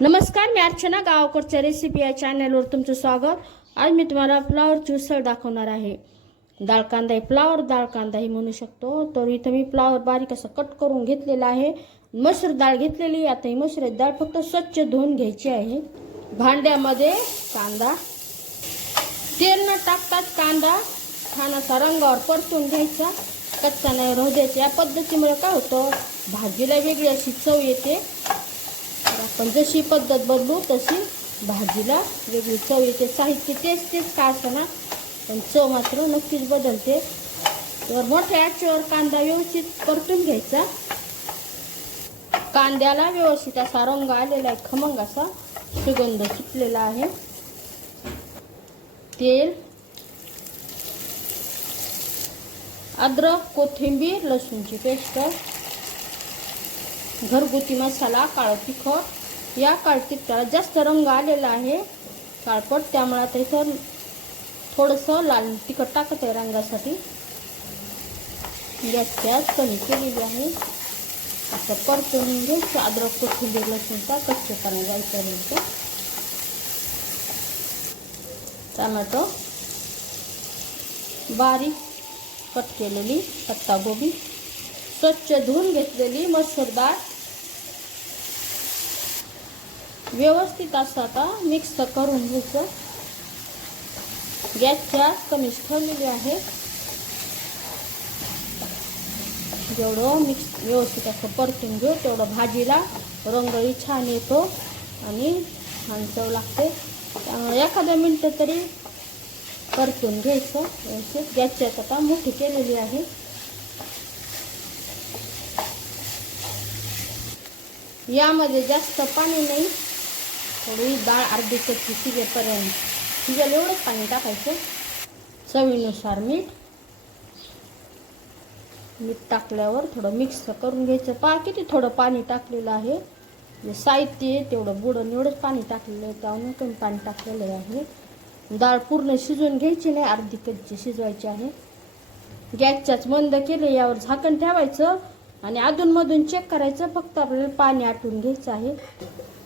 नमस्कार, मी अर्चना गावकडच्या रेसिपी या चॅनलवर तुमचं स्वागत. आज मी तुम्हाला फ्लावरची उसळ दाखवणार आहे. डाळ कांदा फ्लावर डाळ कांदाही म्हणू शकतो. तर इथं मी फ्लावर बारीक असं कट करून घेतलेला आहे. मसूर डाळ घेतलेली. आता ही मसूर डाळ फक्त स्वच्छ धुवून घ्यायची आहे. भांड्यामध्ये कांदा, तेल न टाकताच कांदा छान रंगावर परतून घ्यायचा. कच्चा नाही राहू द्यायचा. या पद्धतीमुळे काय होतं, भाजीला वेगळी अशी चव येते. आपण जशी पद्धत बदलू तशी भाजीला वेगळी चव येते. साहित्य तेच का असना, पण चव मात्र नक्कीच बदलते. तर मोठ्या आचेवर कांदा व्यवस्थित परतून घ्यायचा. कांद्याला व्यवस्थित असा रंग आलेला आहे, खमंग असा सुगंध सुटलेला आहे. तेल, अद्रक, कोथिंबीर, लसूणची पेस्ट, घरगुती मसाला, काळं तिखट. या काळं तिखटाला जास्त रंग आलेला आहे काळपट, त्यामुळे आता इथं थोडंसं लाल तिखट टाकत आहे रंगासाठी. गॅस कमी केलेली आहे. असं परतून घ्यायचं. अद्रक, कोथिंबीर, लसूणचा कच्चेपणा जाईपर्यंत. टोमॅटो बारीक कट केलेली, पत्ता गोबी, स्वच्छ धुवून घेतलेली मसूर डाळ व्यवस्थित असं आता मिक्स करून घ्यायचं. गॅसच्या कमीच ठेवलेली आहे. जेवढं मिक्स व्यवस्थित असं परतून घेऊ तेवढं भाजीला रंगही छान येतो आणि छान चव लागते. त्यामुळे एखाद्या मिनिटं तरी परतून घ्यायचं व्यवस्थित. गॅसची आता मोठी केलेली आहे. यामध्ये जास्त पाणी नाही, थोडी डाळ अर्धी कच्ची शिजेपर्यंत शिजेल एवढंच पाणी टाकायचं. चवीनुसार मीठ टाकल्यावर थोडं मिक्स करून घ्यायचं. किती थोडं पाणी टाकलेलं आहे. जे साहित्य तेवढं बुडून एवढंच पाणी टाकलेलं आहे, त्यामुळे कमी पाणी टाकलेलं आहे. डाळ पूर्ण शिजवून घ्यायची नाही, अर्धी कच्ची शिजवायची आहे. गॅसच्याच मंद केले, यावर झाकण ठेवायचं आणि अधूनमधून चेक करायचं. फक्त आपल्याला पाणी आटून घ्यायचं आहे.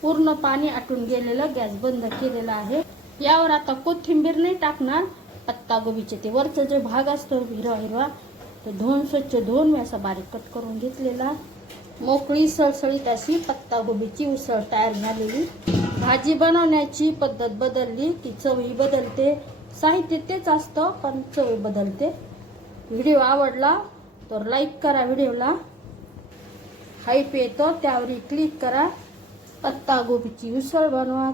पूर्ण पाणी आटून गेलेलं, गॅस बंद केलेला आहे. यावर आता कोथिंबीर नाही टाकणार. पत्ता गोबीचे ते वरचा जो भाग असतो हिरवा तो धुवून स्वच्छ धुवून मी असा बारीक कट करून घेतलेला. मोकळी सळसळीत अशी पत्ता गोबीची उसळ तयार झालेली. भाजी बनवण्याची पद्धत बदलली की चवही बदलते. साहित्य तेच असतं पण चव बदलते. व्हिडिओ आवडला तर लाईक करा. व्हिडिओला हाईप येतो त्यावर क्लिक करा. पत्ता गोबीची उसळ बनवा.